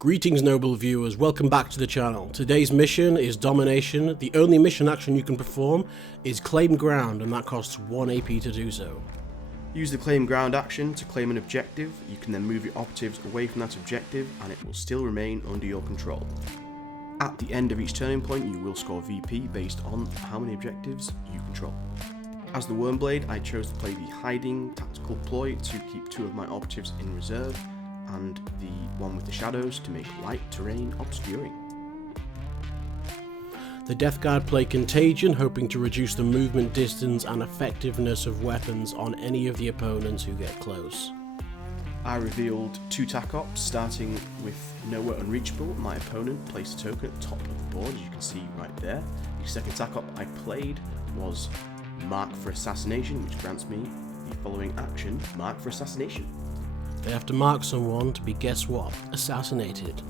Greetings noble viewers, welcome back to the channel. Today's mission is domination. The only mission action you can perform is claim ground, and that costs 1 AP to do so. Use the claim ground action to claim an objective. You can then move your operatives away from that objective and it will still remain under your control. At the end of each turning point you will score VP based on how many objectives you control. As the Wyrmblade, I chose to play the hiding tactical ploy to keep 2 of my operatives in reserve, and the one with the shadows to make light terrain obscuring. The Deathguard play Contagion, hoping to reduce the movement distance and effectiveness of weapons on any of the opponents who get close. I revealed 2 tac ops, starting with Nowhere Unreachable. My opponent placed a token at the top of the board, as you can see right there. The second tac op I played was Mark for Assassination, which grants me the following action, Mark for Assassination. They have to mark someone to be, guess what, assassinated.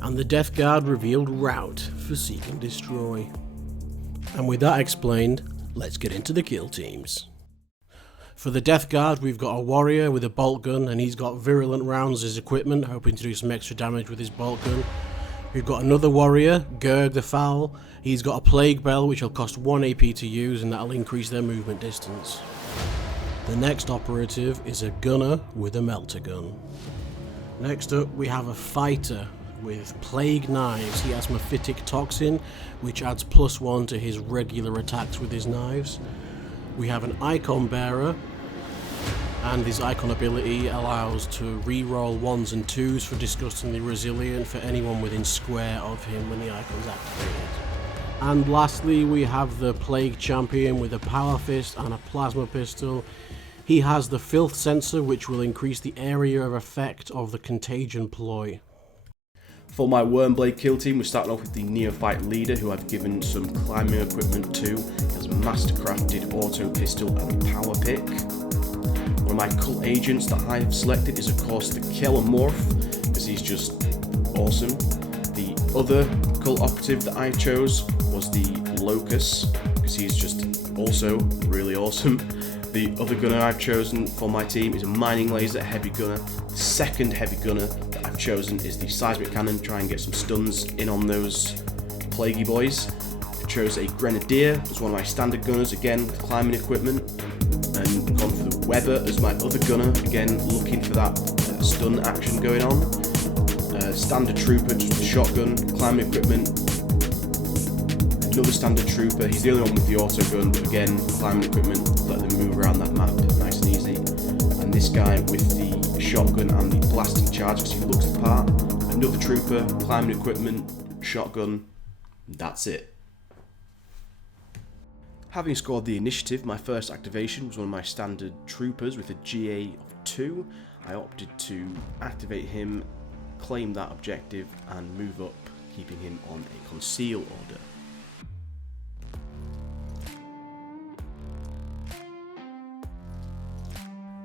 And the Deathguard revealed Rout for Seek and Destroy. And with that explained, let's get into the kill teams. For the Deathguard, we've got a warrior with a bolt gun, and he's got virulent rounds as equipment, hoping to do some extra damage with his bolt gun. We've got another warrior, Gerg the Foul. He's got a plague bell which will cost 1 AP to use, and that'll increase their movement distance. The next operative is a gunner with a melter gun. Next up we have a fighter with plague knives. He has mephitic toxin which adds +1 to his regular attacks with his knives. We have an icon bearer, and his icon ability allows to re-roll 1s and 2s for disgustingly resilient for anyone within square of him when the icon's activated. And lastly we have the Plague Champion with a Power Fist and a Plasma Pistol. He has the Filth Sensor, which will increase the area of effect of the Contagion ploy. For my Wyrmblade kill team, we're starting off with the Neophyte Leader, who I've given some climbing equipment to. He has a master-crafted auto pistol and power pick. One of my cult agents that I have selected is of course the Kelomorph, because he's just awesome. The other cult operative that I chose was the Locus, because he's just also really awesome. The other gunner I've chosen for my team is a mining laser heavy gunner. The second heavy gunner that I've chosen is the seismic cannon, try and get some stuns in on those plaguey boys. I chose a grenadier as one of my standard gunners, again with climbing equipment, and gone for the Weber as my other gunner, again looking for that stun action going on. Standard trooper, just a shotgun, climbing equipment. Another standard trooper, he's the only one with the auto gun, but again climbing equipment, let them move around that map nice and easy. And this guy with the shotgun and the blasting charge, because he looks the part. Another trooper, climbing equipment, shotgun, that's it. Having scored the initiative, my first activation was one of my standard troopers with a GA of 2. I opted to activate him, claim that objective, and move up, keeping him on a conceal order.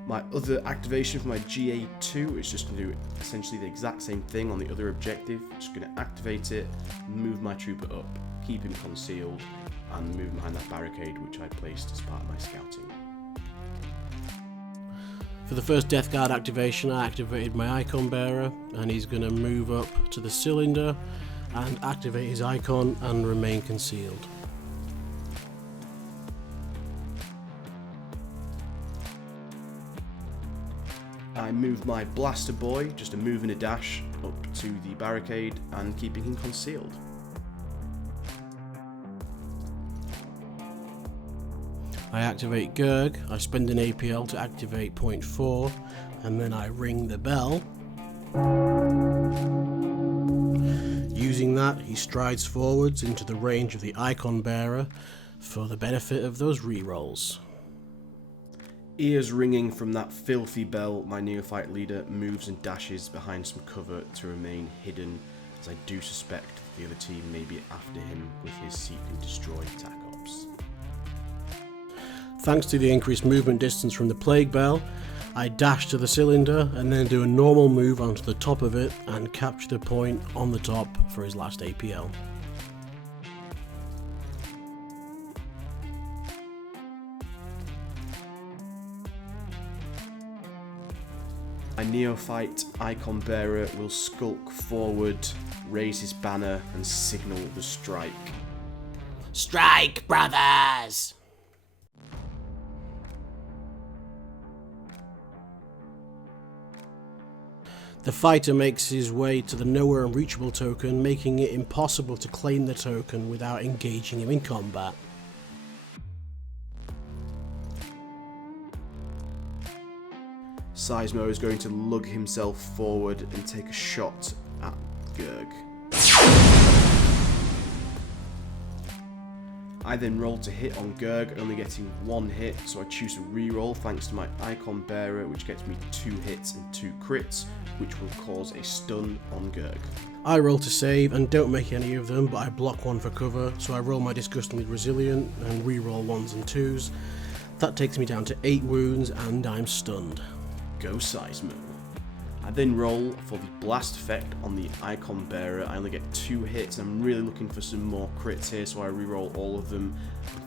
My other activation for my GA2 is just going to do essentially the exact same thing on the other objective. Just going to activate it, move my trooper up, keep him concealed, and move behind that barricade which I placed as part of my scouting. For the first Deathguard activation, I activated my icon bearer, and he's going to move up to the cylinder and activate his icon and remain concealed. I moved my blaster boy, just a move and a dash, up to the barricade and keeping him concealed. I activate Gerg, I spend an APL to activate point 4, and then I ring the bell. Using that, he strides forwards into the range of the icon bearer for the benefit of those rerolls. Ears ringing from that filthy bell, my Neophyte Leader moves and dashes behind some cover to remain hidden, as I do suspect the other team may be after him with his Seek and Destroy tac ops. Thanks to the increased movement distance from the Plague Bell, I dash to the cylinder and then do a normal move onto the top of it and capture the point on the top for his last APL. My neophyte icon bearer will skulk forward, raise his banner, and signal the strike. Strike, brothers! The fighter makes his way to the nowhere unreachable token, making it impossible to claim the token without engaging him in combat. Seismo is going to lug himself forward and take a shot at Gurg. I then roll to hit on Gurg, only getting one hit, so I choose to reroll thanks to my icon bearer, which gets me 2 hits and 2 crits, which will cause a stun on Gurg. I roll to save and don't make any of them, but I block one for cover, so I roll my disgustingly resilient and reroll 1s and 2s. That takes me down to 8 wounds and I'm stunned. Go Seismo. I then roll for the blast effect on the icon bearer. I only get 2 hits. I'm really looking for some more crits here, so I reroll all of them.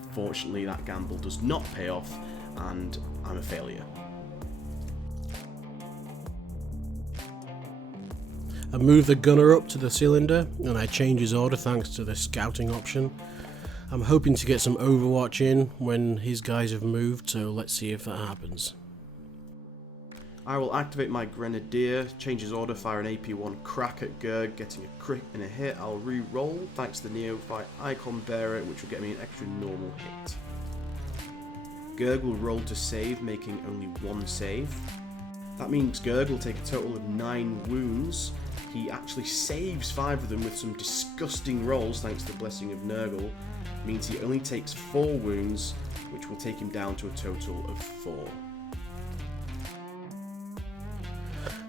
Unfortunately, that gamble does not pay off, and I'm a failure. I move the gunner up to the cylinder and I change his order thanks to the scouting option. I'm hoping to get some overwatch in when his guys have moved, so let's see if that happens. I will activate my Grenadier, change his order, fire an AP1 crack at Gurg, getting a crit and a hit. I'll re-roll thanks to the Neophyte Icon Bearer, which will get me an extra normal hit. Gurg will roll to save, making only 1 save. That means Gurg will take a total of 9 wounds. He actually saves 5 of them with some disgusting rolls thanks to the Blessing of Nurgle. It means he only takes 4 wounds, which will take him down to a total of 4.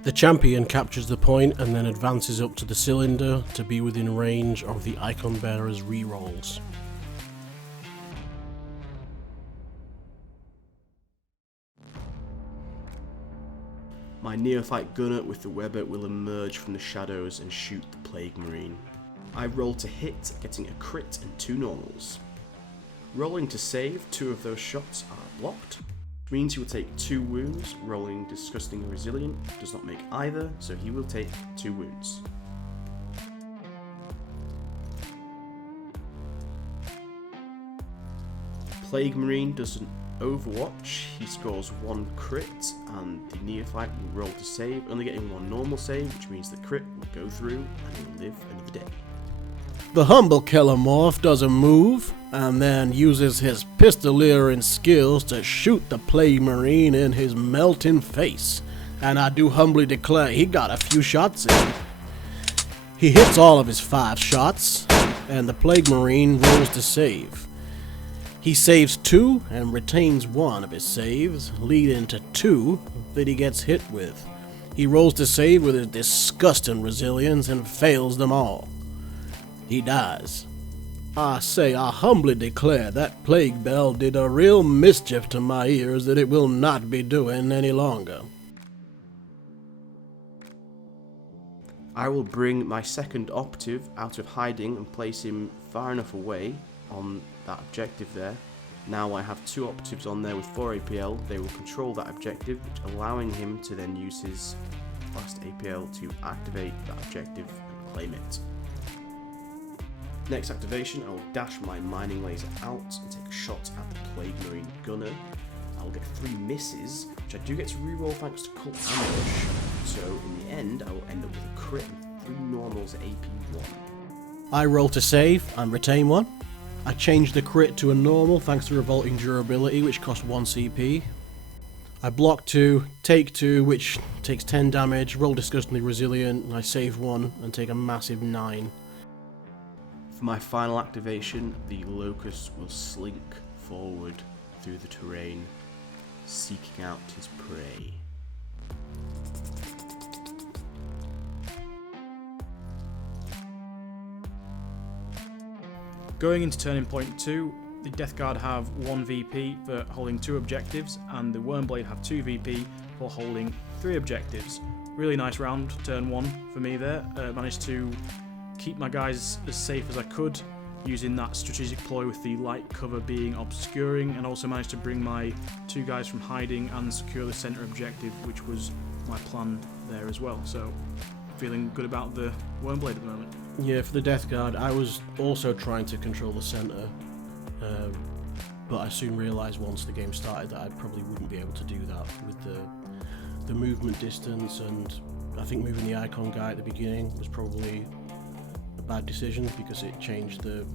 The champion captures the point and then advances up to the cylinder to be within range of the icon bearer's rerolls. My neophyte gunner with the Weber will emerge from the shadows and shoot the Plague Marine. I roll to hit, getting a crit and 2 normals. Rolling to save, 2 of those shots are blocked. Which means he will take 2 wounds. Rolling disgusting resilient does not make either, so he will take 2 wounds. Plague Marine does an overwatch. He scores 1 crit, and the neophyte will roll to save, only getting 1 normal save, which means the crit will go through and he will live another day. The humble Kellamorph does a move and then uses his pistoliering skills to shoot the Plague Marine in his melting face. And I do humbly declare he got a few shots in. He hits all of his 5 shots, and the Plague Marine rolls to save. He saves 2 and retains 1 of his saves, leading to 2 that he gets hit with. He rolls to save with his disgusting resilience and fails them all. He dies. I humbly declare that plague bell did a real mischief to my ears that it will not be doing any longer. I will bring my second operative out of hiding and place him far enough away on that objective there. Now I have 2 operatives on there with 4 APL. They will control that objective, which allowing him to then use his last APL to activate that objective and claim it. Next activation, I will dash my mining laser out and take a shot at the Plague Marine gunner. I will get 3 misses, which I do get to reroll thanks to Cult Ambush. So in the end, I will end up with a crit and 3 normals at AP1. I roll to save and retain 1. I change the crit to a normal thanks to Revolting Durability, which costs 1 CP. I block 2, take 2, which takes 10 damage, roll disgustingly resilient, and I save 1 and take a massive 9. For my final activation, the Locust will slink forward through the terrain, seeking out his prey. Going into turning point 2, the Deathguard have 1 VP for holding 2 objectives, and the Wyrmblade have 2 VP for holding 3 objectives. Really nice round, turn 1 for me there. Managed to keep my guys as safe as I could, using that strategic ploy with the light cover being obscuring, and also managed to bring my 2 guys from hiding and secure the center objective, which was my plan there as well. So feeling good about the Wyrmblade at the moment. Yeah, for the Deathguard, I was also trying to control the centre, but I soon realised once the game started that I probably wouldn't be able to do that with the movement distance, and I think moving the icon guy at the beginning was probably a bad decision because it changed the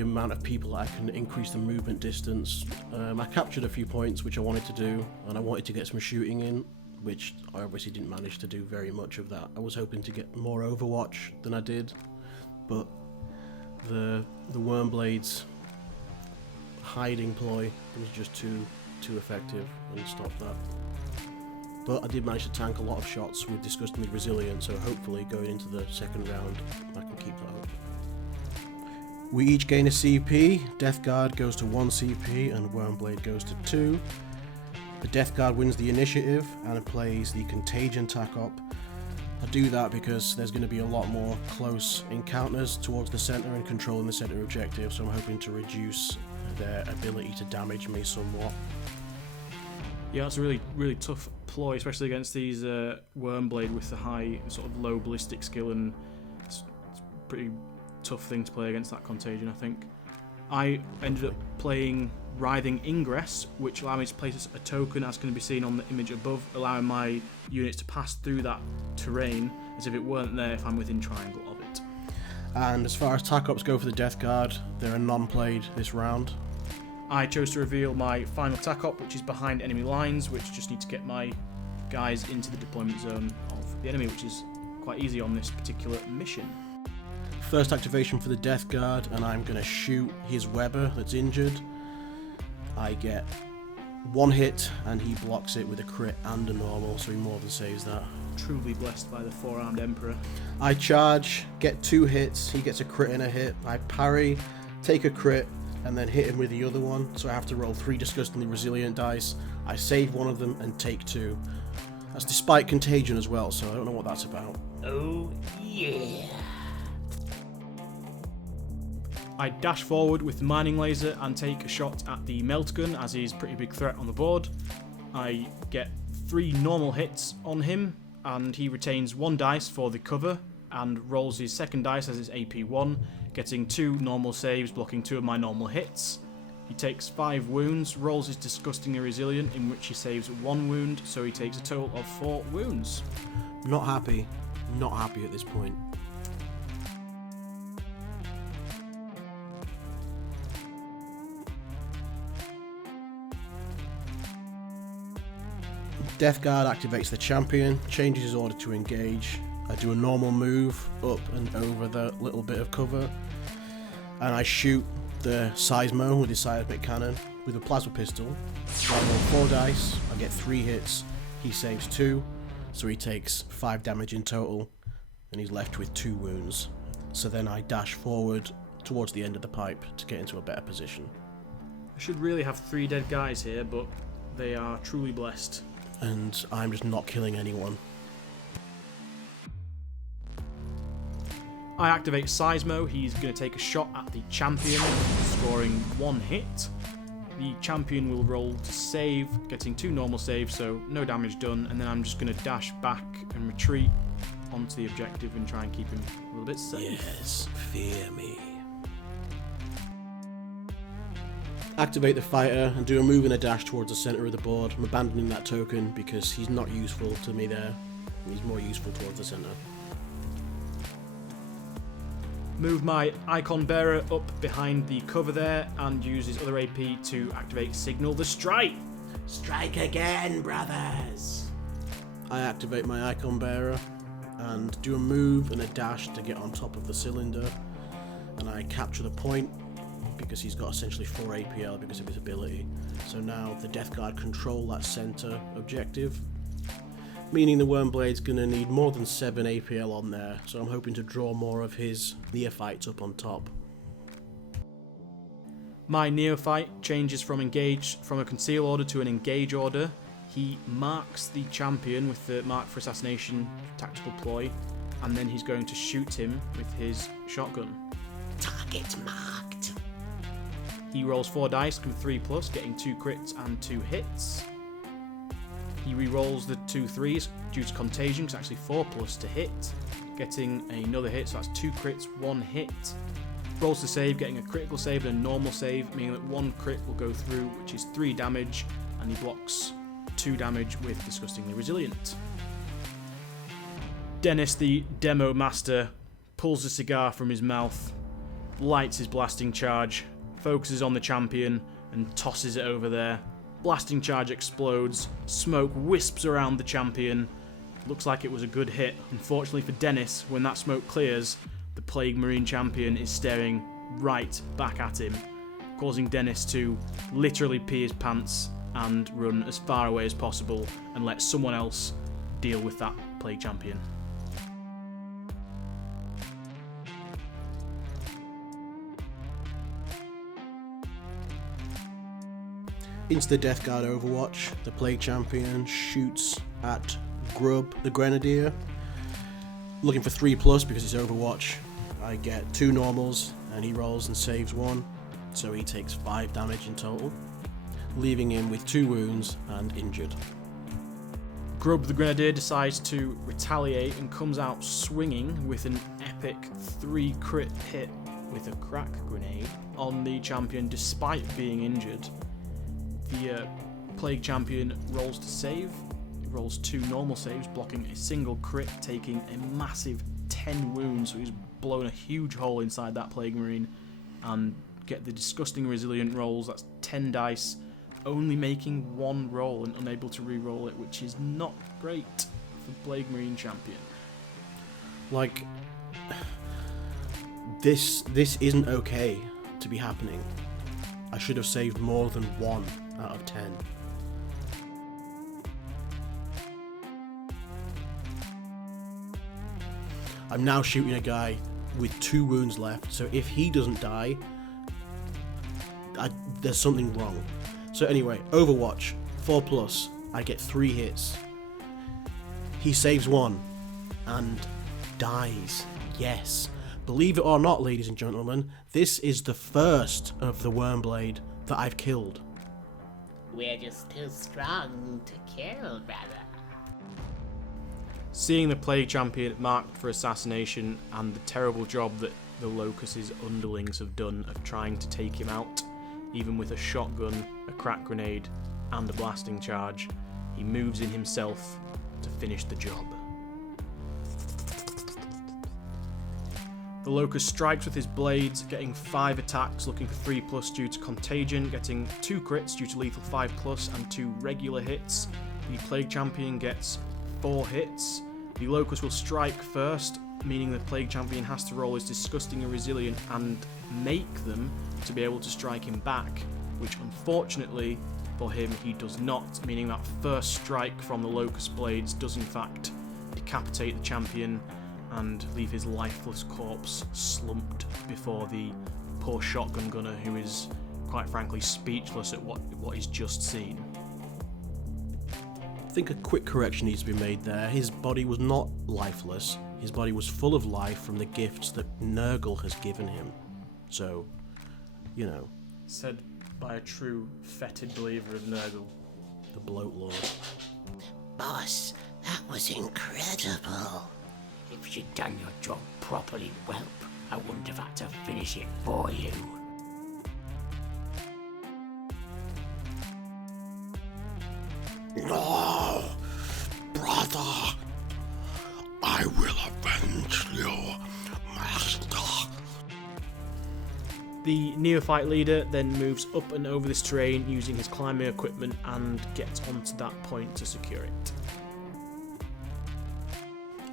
amount of people that I can increase the movement distance. I captured a few points which I wanted to do, and I wanted to get some shooting in, which I obviously didn't manage to do very much of that. I was hoping to get more Overwatch than I did, but the Wyrmblade's hiding ploy was just too effective and stopped that. But I did manage to tank a lot of shots with Disgustingly Resilient, so hopefully going into the second round I can keep that up. We each gain a CP. Deathguard goes to 1 CP and Wyrmblade goes to 2. The Deathguard wins the initiative and plays the Contagion tack up. I do that because there's going to be a lot more close encounters towards the centre and controlling the centre objective, so I'm hoping to reduce their ability to damage me somewhat. Yeah, it's a really tough ploy, especially against these Wyrmblade with the high sort of low ballistic skill, and it's a pretty tough thing to play against that Contagion, I think. I ended up playing Writhing Ingress, which allowed me to place a token, as can be seen on the image above, allowing my units to pass through that terrain as if it weren't there if I'm within triangle of it. And as far as tack-ups go for the Deathguard, they're a non-played this round. I chose to reveal my final tack-up, which is behind enemy lines, which just need to get my guys into the deployment zone of the enemy, which is quite easy on this particular mission. First activation for the Deathguard, and I'm going to shoot his Weber that's injured. I get 1 hit, and he blocks it with a crit and a normal, so he more than saves that. Truly blessed by the 4-armed Emperor. I charge, get 2 hits, he gets a crit and a hit. I parry, take a crit, and then hit him with the other one, so I have to roll 3 Disgustingly Resilient dice. I save one of them and take 2. That's despite Contagion as well, so I don't know what that's about. Oh, yeah. I dash forward with the mining laser and take a shot at the melt gun, as he's a pretty big threat on the board. I get 3 normal hits on him, and he retains 1 dice for the cover and rolls his second dice as his AP 1, getting 2 normal saves, blocking 2 of my normal hits. He takes 5 wounds, rolls his Disgustingly Resilient, in which he saves 1 wound, so he takes a total of 4 wounds. Not happy at this point. Deathguard activates the champion, changes his order to engage. I do a normal move up and over the little bit of cover, and I shoot the Seismo with his seismic cannon with a plasma pistol. I roll 4 dice, I get 3 hits, he saves 2, so he takes 5 damage in total, and he's left with 2 wounds. So then I dash forward towards the end of the pipe to get into a better position. I should really have 3 dead guys here, but they are truly blessed. And I'm just not killing anyone. I activate Seismo. He's going to take a shot at the champion, scoring 1 hit. The champion will roll to save, getting 2 normal saves, so no damage done, and then I'm just going to dash back and retreat onto the objective and try and keep him a little bit safe. Yes, fear me. Activate the fighter and do a move and a dash towards the centre of the board. I'm abandoning that token because he's not useful to me there. He's more useful towards the centre. Move my icon bearer up behind the cover there and use his other AP to activate Signal the Strike. Strike again, brothers. I activate my icon bearer and do a move and a dash to get on top of the cylinder, and I capture the point because he's got essentially 4 APL because of his ability. So now the Deathguard control that centre objective, meaning the Wyrmblade's going to need more than 7 APL on there, so I'm hoping to draw more of his neophytes up on top. My neophyte changes from a conceal order to an engage order. He marks the champion with the mark for assassination tactical ploy, and then he's going to shoot him with his shotgun. Target marked. He rolls 4 dice, 3+, getting 2 crits and 2 hits. He re-rolls the 2 3s due to contagion, it's actually 4+ to hit, getting another hit, so that's 2 crits, 1 hit. Rolls to save, getting a critical save and a normal save, meaning that 1 crit will go through, which is 3 damage, and he blocks 2 damage with Disgustingly Resilient. Dennis, the demo master, pulls a cigar from his mouth, lights his blasting charge, focuses on the champion, and tosses it over there. Blasting charge explodes, smoke wisps around the champion. Looks like it was a good hit. Unfortunately for Dennis, when that smoke clears, the Plague Marine champion is staring right back at him, causing Dennis to literally pee his pants and run as far away as possible and let someone else deal with that Plague champion. Into the Deathguard Overwatch, the Plague Champion shoots at Grub the Grenadier. Looking for 3+ because it's Overwatch. I get 2 normals and he rolls and saves 1, so he takes 5 damage in total, leaving him with 2 wounds and injured. Grub the Grenadier decides to retaliate and comes out swinging with an epic 3 crit hit with a crack grenade on the champion despite being injured. The Plague Champion rolls to save. He rolls 2 normal saves, blocking a single crit, taking a massive 10 wounds, so he's blown a huge hole inside that Plague Marine, and get the Disgusting Resilient rolls. That's 10 dice, only making 1 roll and unable to re-roll it, which is not great for Plague Marine Champion. Like, this isn't okay to be happening. I should have saved more than 1 out of 10. I'm now shooting a guy with 2 wounds left, so if he doesn't die, there's something wrong. So anyway, Overwatch, 4+, I get 3 hits. He saves 1 and dies. Yes. Believe it or not, ladies and gentlemen, this is the first of the Wyrmblade that I've killed. We're just too strong to kill, brother. Seeing the Plague Champion marked for assassination and the terrible job that the Locust's underlings have done of trying to take him out, even with a shotgun, a crack grenade, and a blasting charge, he moves in himself to finish the job. The Locust strikes with his blades, getting 5 attacks, looking for 3+ due to contagion, getting 2 crits due to lethal 5+ and 2 regular hits. The Plague Champion gets 4 hits. The Locust will strike first, meaning the Plague Champion has to roll his Disgusting and Resilient and make them to be able to strike him back, which unfortunately for him he does not, meaning that first strike from the Locust blades does in fact decapitate the champion and leave his lifeless corpse slumped before the poor shotgun gunner, who is quite frankly speechless at what he's just seen. I think a quick correction needs to be made there. His body was not lifeless. His body was full of life from the gifts that Nurgle has given him. So, you know. Said by a true fetid believer of Nurgle. The Bloat Lord. Boss, that was incredible. If you'd done your job properly, Whelp, I wouldn't have had to finish it for you. No, brother. I will avenge you, master. The neophyte leader then moves up and over this terrain using his climbing equipment and gets onto that point to secure it.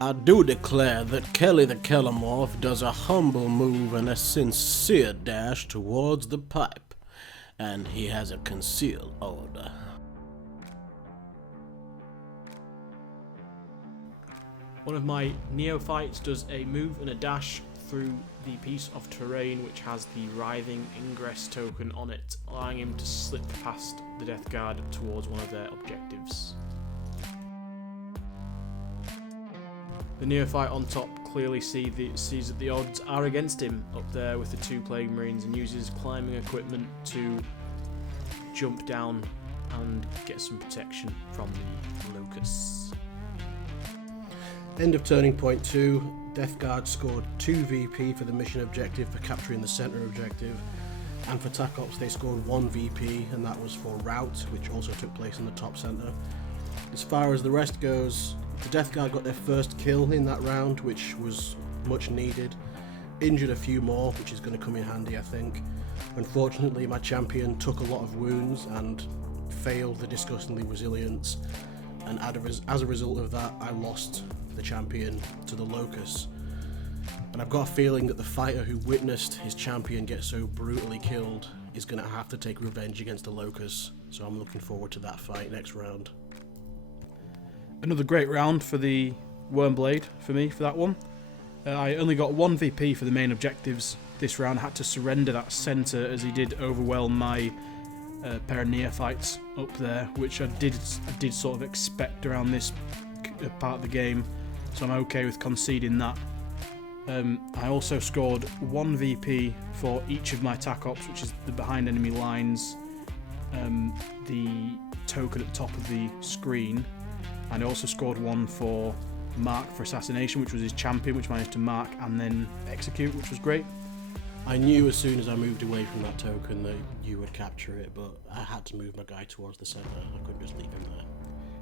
I do declare that Kelly the Kellamorph does a humble move and a sincere dash towards the pipe, and he has a concealed order. One of my neophytes does a move and a dash through the piece of terrain which has the writhing ingress token on it, allowing him to slip past the Deathguard towards one of their objectives. The neophyte on top clearly sees that the odds are against him up there with the 2 Plague Marines and uses climbing equipment to jump down and get some protection from the locusts. End of turning point 2. Deathguard scored 2 VP for the mission objective for capturing the centre objective, and for TAC Ops they scored 1 VP, and that was for route, which also took place in the top centre. As far as the rest goes, the Deathguard got their first kill in that round, which was much needed. Injured a few more, which is going to come in handy, I think. Unfortunately, my champion took a lot of wounds and failed the disgustingly resilience, and as a result of that, I lost the champion to the locusts. And I've got a feeling that the fighter who witnessed his champion get so brutally killed is going to have to take revenge against the locusts, so I'm looking forward to that fight next round. Another great round for the Wyrmblade for me for that one. I only got 1 VP for the main objectives this round. I had to surrender that centre as he did overwhelm my pair of neophytes up there, which I did sort of expect around this part of the game, so I'm okay with conceding that. I also scored 1 VP for each of my TAC Ops, which is the behind enemy lines, the token at the top of the screen, and I also scored 1 for Mark for assassination, which was his champion, which managed to mark and then execute, which was great. I knew as soon as I moved away from that token that you would capture it, but I had to move my guy towards the centre. I couldn't just leave him there.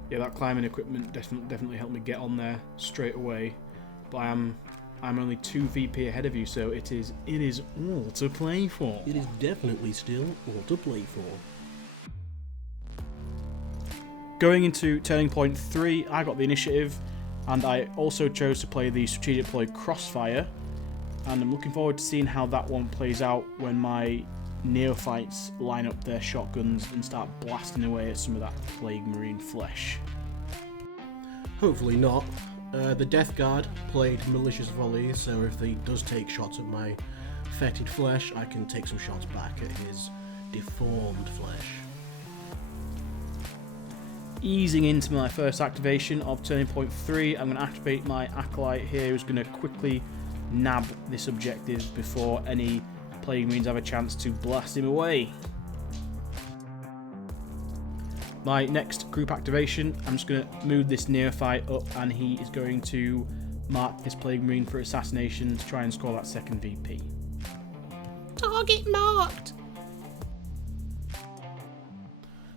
Yeah, that climbing equipment definitely helped me get on there straight away. But I'm only 2 VP ahead of you, so it is all to play for. It is definitely still all to play for. Going into turning point 3, I got the initiative, and I also chose to play the strategic deploy Crossfire, and I'm looking forward to seeing how that one plays out when my neophytes line up their shotguns and start blasting away at some of that plague marine flesh. Hopefully not. The Deathguard played malicious volleys, so if he does take shots at my fetid flesh, I can take some shots back at his deformed flesh. Easing into my first activation of turning point 3, I'm going to activate my acolyte here, who's going to quickly nab this objective before any plague marines have a chance to blast him away. My next group activation, I'm just going to move this neophyte up, and he is going to mark this plague marine for assassination to try and score that second VP. Target marked!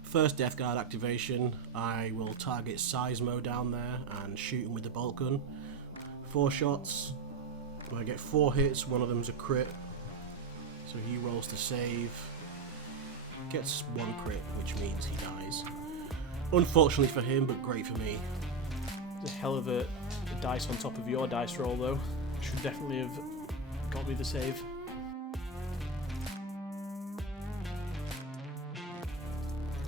First Deathguard activation, I will target Seismo down there and shoot him with the bolt gun. 4 shots. When I get 4 hits, one of them's a crit. So he rolls to save. Gets 1 crit, which means he dies. Unfortunately for him, but great for me. There's a hell of a dice on top of your dice roll, though. Should definitely have got me the save.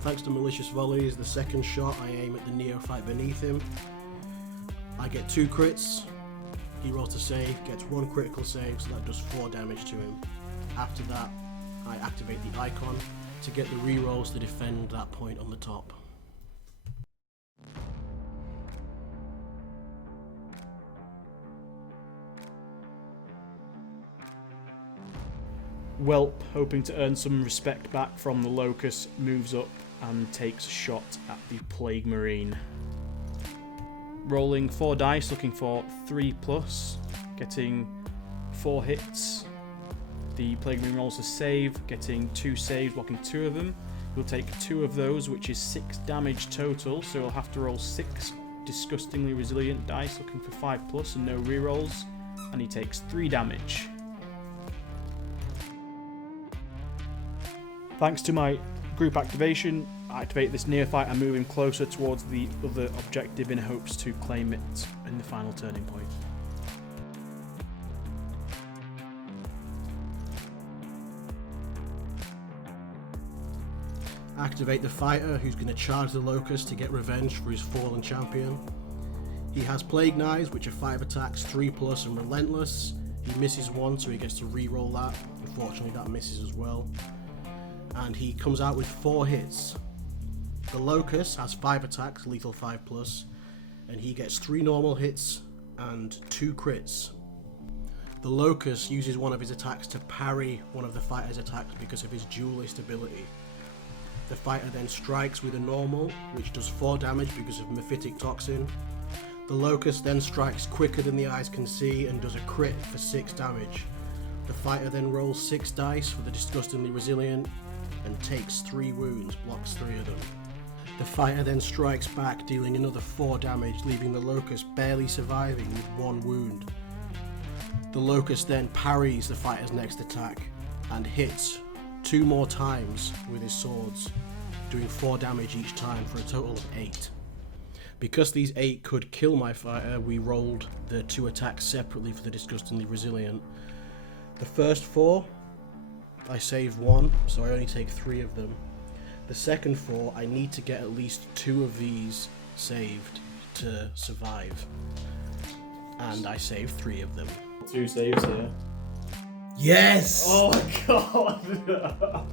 Thanks to malicious volleys, the second shot I aim at the neophyte beneath him. I get 2 crits. He rolls to save, gets 1 critical save, so that does 4 damage to him. After that, I activate the icon to get the rerolls to defend that point on the top. Whelp, hoping to earn some respect back from the Locust, moves up and takes a shot at the Plague Marine. Rolling 4 dice, looking for 3+, getting 4 hits. The Plague Marine rolls a save, getting 2 saves, blocking 2 of them. He'll take 2 of those, which is 6 damage total, so he'll have to roll 6 disgustingly resilient dice, looking for 5+ and no rerolls, and he takes 3 damage. Thanks to my group activation, I activate this neophyte and move him closer towards the other objective in hopes to claim it in the final turning point. Activate the fighter who's going to charge the Locust to get revenge for his fallen champion. He has Plague Knives, which are 5 attacks, 3+ and relentless. He misses 1, so he gets to re-roll that. Unfortunately, that misses as well. And he comes out with 4 hits. The Locust has 5 attacks, lethal 5+, and he gets 3 normal hits and 2 crits. The Locust uses one of his attacks to parry one of the fighter's attacks because of his duelist ability. The fighter then strikes with a normal, which does 4 damage because of mephitic toxin. The locust then strikes quicker than the eyes can see and does a crit for 6 damage. The fighter then rolls 6 dice for the disgustingly resilient and takes 3 wounds, blocks 3 of them. The fighter then strikes back, dealing another 4 damage, leaving the locust barely surviving with 1 wound. The locust then parries the fighter's next attack and hits 2 more times with his swords, doing 4 damage each time for a total of 8. Because these 8 could kill my fighter, we rolled the 2 attacks separately for the disgustingly resilient. The first 4, I save 1, so I only take 3 of them. The second 4, I need to get at least 2 of these saved to survive. And I save 3 of them. 2 saves here. Yes! Oh my god!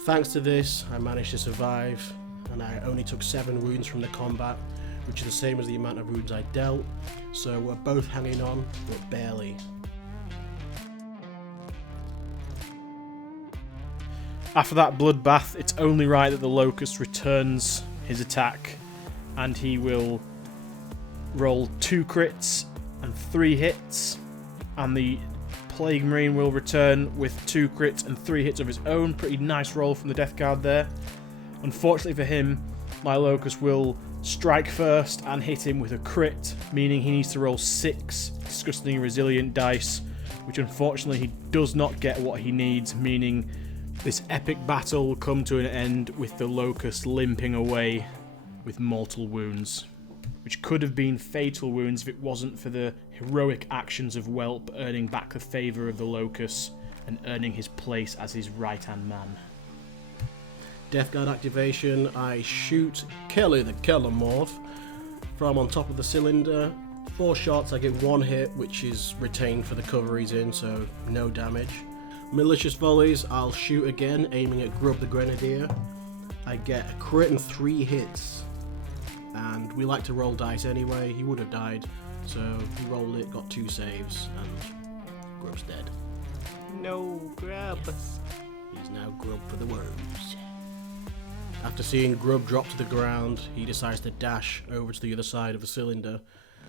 Thanks to this, I managed to survive, and I only took 7 wounds from the combat, which is the same as the amount of wounds I dealt, so we're both hanging on, but barely. After that bloodbath, it's only right that the locust returns his attack, and he will roll 2 crits and 3 hits, and the Plague Marine will return with 2 crits and 3 hits of his own. Pretty nice roll from the Deathguard there. Unfortunately for him, my locust will strike first and hit him with a crit, meaning he needs to roll 6 disgustingly resilient dice, which unfortunately he does not get what he needs, meaning this epic battle will come to an end with the locust limping away with mortal wounds, which could have been fatal wounds if it wasn't for the heroic actions of Whelp earning back the favour of the locust and earning his place as his right-hand man. Deathguard activation, I shoot Kelly the Kellamorph from on top of the cylinder. 4 shots, I get 1 hit, which is retained for the cover he's in, so no damage. Malicious volleys, I'll shoot again, aiming at Grub the Grenadier. I get a crit and 3 hits. And we like to roll dice anyway, he would have died, so he rolled it, got 2 saves, and Grub's dead. No grub. Yes. He's now Grub for the worms. After seeing Grub drop to the ground, he decides to dash over to the other side of the cylinder,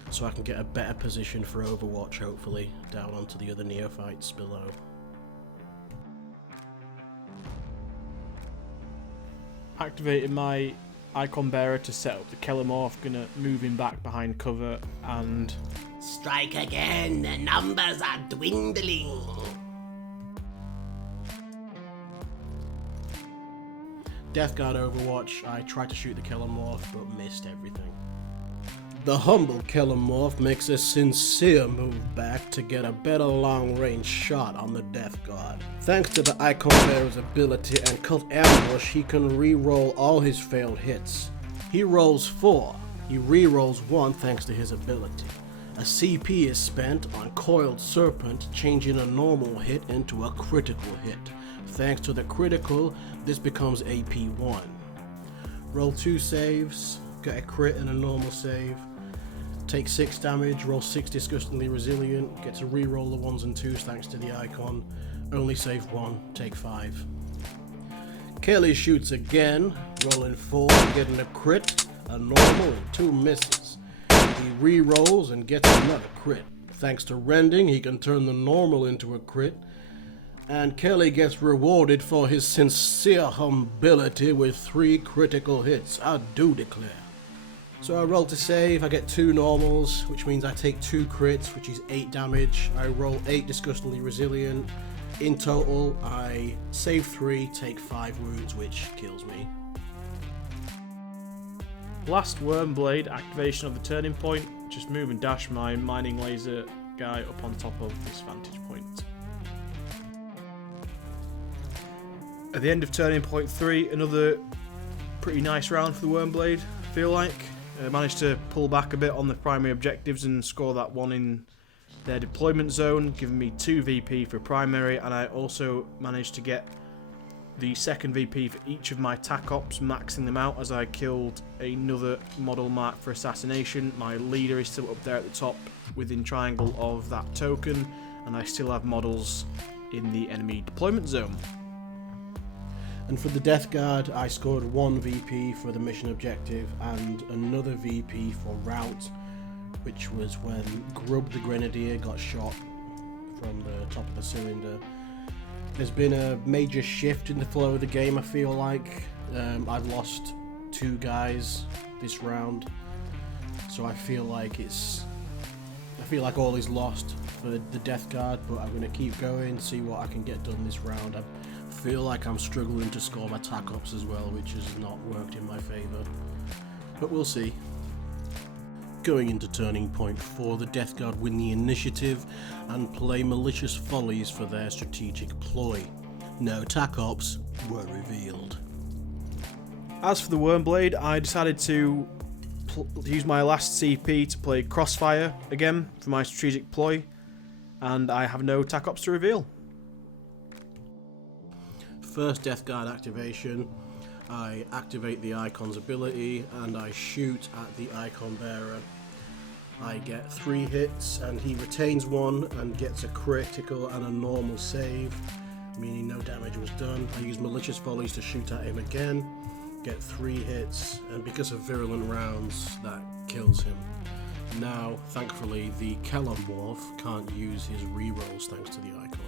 so I can get a better position for Overwatch, hopefully, down onto the other neophytes below. Activating my icon bearer to set up the Kellamorph, gonna move him back behind cover and Strike again, the numbers are dwindling. Deathguard Overwatch, I tried to shoot the Kellamorph, but missed everything. The humble Kellamorph makes a sincere move back to get a better long-range shot on the Deathguard. Thanks to the Icon Bearer's ability and Cult Ambush, he can re-roll all his failed hits. He rolls 4, he re-rolls 1 thanks to his ability. A CP is spent on Coiled Serpent, changing a normal hit into a critical hit. Thanks to the critical, this becomes AP1. Roll 2 saves, get a crit and a normal save. Take 6 damage, roll 6 disgustingly resilient, get to re-roll the 1s and 2s thanks to the icon. Only save 1, take 5. Kelly shoots again, rolling 4, getting a crit, a normal and 2 misses. He re-rolls and gets another crit. Thanks to rending, he can turn the normal into a crit. And Kelly gets rewarded for his sincere humility with 3 critical hits, I do declare. So I roll to save, I get 2 normals, which means I take 2 crits, which is 8 damage. I roll 8 disgustingly resilient. In total, I save 3, take 5 wounds, which kills me. last Wyrmblade activation of the turning point. Just move and dash my mining laser guy up on top of this vantage point. At the end of turning point 3, another pretty nice round for the Wyrmblade, I feel like. Managed to pull back a bit on the primary objectives and score that one in their deployment zone, giving me 2 VP for primary, and I also managed to get the second VP for each of my TAC ops, maxing them out as I killed another model marked for assassination. My leader is still up there at the top within triangle of that token, and I still have models in the enemy deployment zone. And for the Deathguard, I scored 1 VP for the mission objective and another VP for route, which was when Grub the Grenadier got shot from the top of the cylinder. There's been a major shift in the flow of the game, I feel like. I've lost 2 guys this round, so I feel like all is lost for the Deathguard, but I'm going to keep going, see what I can get done this round. I feel like I'm struggling to score my tac ops as well, which has not worked in my favour, but we'll see. Going into turning point 4, the Deathguard win the initiative and play malicious follies for their strategic ploy. No tac ops were revealed. As for the Wyrmblade, I decided to use my last CP to play Crossfire again for my strategic ploy, and I have no tac ops to reveal. First Deathguard activation, I activate the Icon's ability and I shoot at the Icon Bearer. I get 3 hits and he retains 1 and gets a critical and a normal save, meaning no damage was done. I use Malicious Follies to shoot at him again, get 3 hits, and because of virulent rounds, that kills him. Now, thankfully, the Kelomorph can't use his rerolls thanks to the Icon.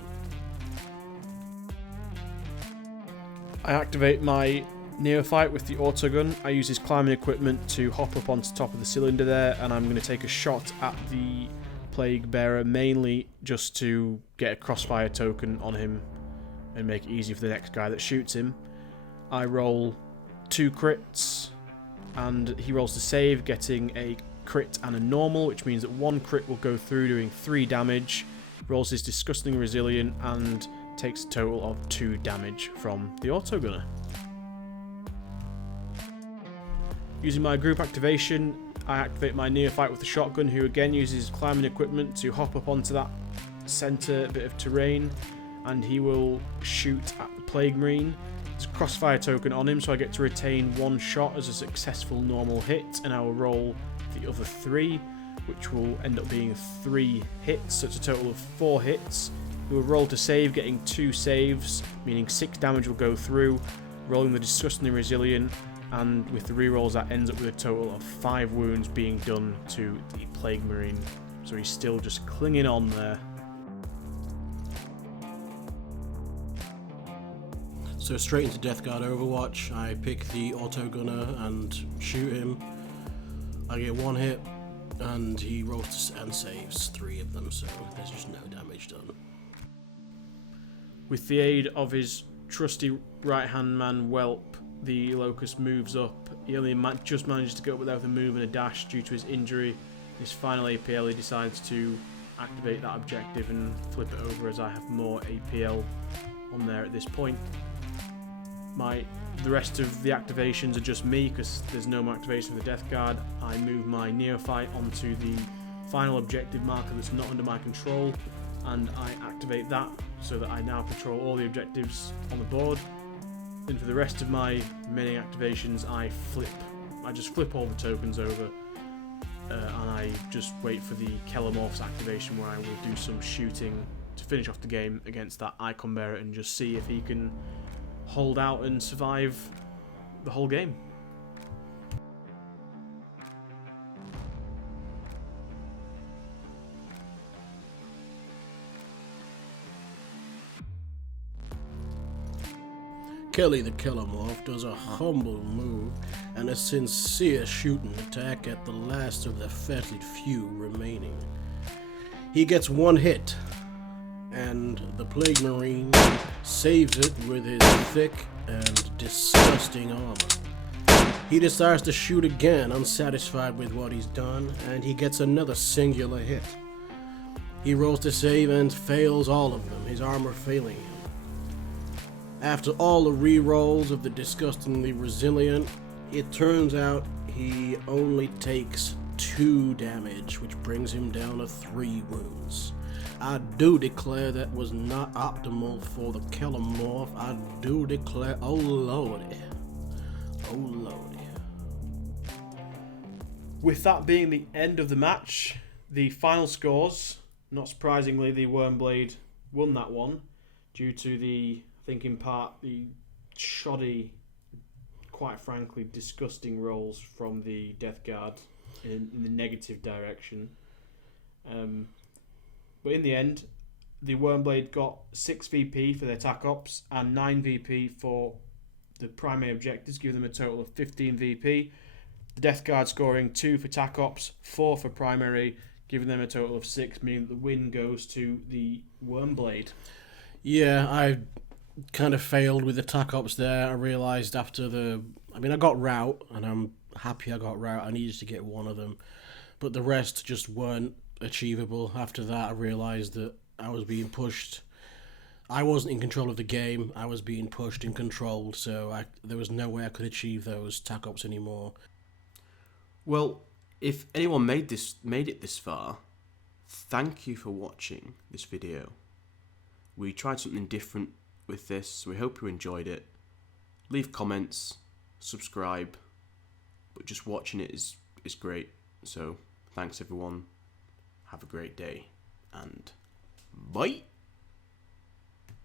I activate my Neophyte with the autogun. I use his climbing equipment to hop up onto top of the cylinder there, and I'm going to take a shot at the Plague Bearer, mainly just to get a crossfire token on him and make it easy for the next guy that shoots him. I roll 2 crits, and he rolls to save, getting a crit and a normal, which means that 1 crit will go through, doing 3 damage. Rolls his disgusting resilient and takes a total of 2 damage from the autogunner. Using my group activation, I activate my Neophyte with the shotgun, who again uses climbing equipment to hop up onto that centre bit of terrain, and he will shoot at the Plague Marine. There's a crossfire token on him, so I get to retain 1 shot as a successful normal hit, and I will roll the other 3, which will end up being 3 hits, so it's a total of 4 hits. He will roll to save, getting 2 saves, meaning 6 damage will go through, rolling the disgustingly resilient, and with the rerolls that ends up with a total of 5 wounds being done to the Plague Marine. So he's still just clinging on there. So straight into Deathguard Overwatch, I pick the autogunner and shoot him. I get 1 hit, and he rolls and saves 3 of them, so there's just no damage done. With the aid of his trusty right-hand man Whelp, the Locust moves up. He only just manages to go up with a move and a dash due to his injury. His final APL, he decides to activate that objective and flip it over, as I have more APL on there at this point. The rest of the activations are just me, because there's no more activation for the Deathguard. I move my Neophyte onto the final objective marker that's not under my control, and I activate that so that I now control all the objectives on the board. Then for the rest of my mini activations, I just flip all the tokens over, and I just wait for the Kelomorph's activation, where I will do some shooting to finish off the game against that Icon Bearer and just see if he can hold out and survive the whole game. Kelly the Kelomorph does a humble move and a sincere shooting attack at the last of the fetid few remaining. He gets 1 hit, and the Plague Marine saves it with his thick and disgusting armor. He decides to shoot again, unsatisfied with what he's done, and he gets another singular hit. He rolls to save and fails all of them, his armor failing him. After all the re-rolls of the disgustingly resilient, it turns out he only takes 2 damage, which brings him down to 3 wounds. I do declare that was not optimal for the Kelomorph. I do declare, oh lordy. Oh lordy. With that being the end of the match, the final scores, not surprisingly, the Wyrmblade won that one due to the, I think in part, the shoddy, quite frankly, disgusting rolls from the Deathguard in the negative direction. But in the end, the Wyrmblade got 6 VP for their attack ops and 9 VP for the primary objectives, giving them a total of 15 VP. The Deathguard scoring 2 for attack ops, 4 for primary, giving them a total of 6, meaning that the win goes to the Wyrmblade. Yeah, I kind of failed with the attack ops there. I realised after I got route, and I'm happy I got route. I needed to get one of them, but the rest just weren't achievable. After that, I realised that I was being pushed. I wasn't in control of the game. I was being pushed and controlled, so there was no way I could achieve those attack ops anymore. Well, if anyone made it this far, thank you for watching this video. We tried something different with this, so we hope you enjoyed it. Leave comments, subscribe, but just watching it is great. So thanks everyone, have a great day, and bye!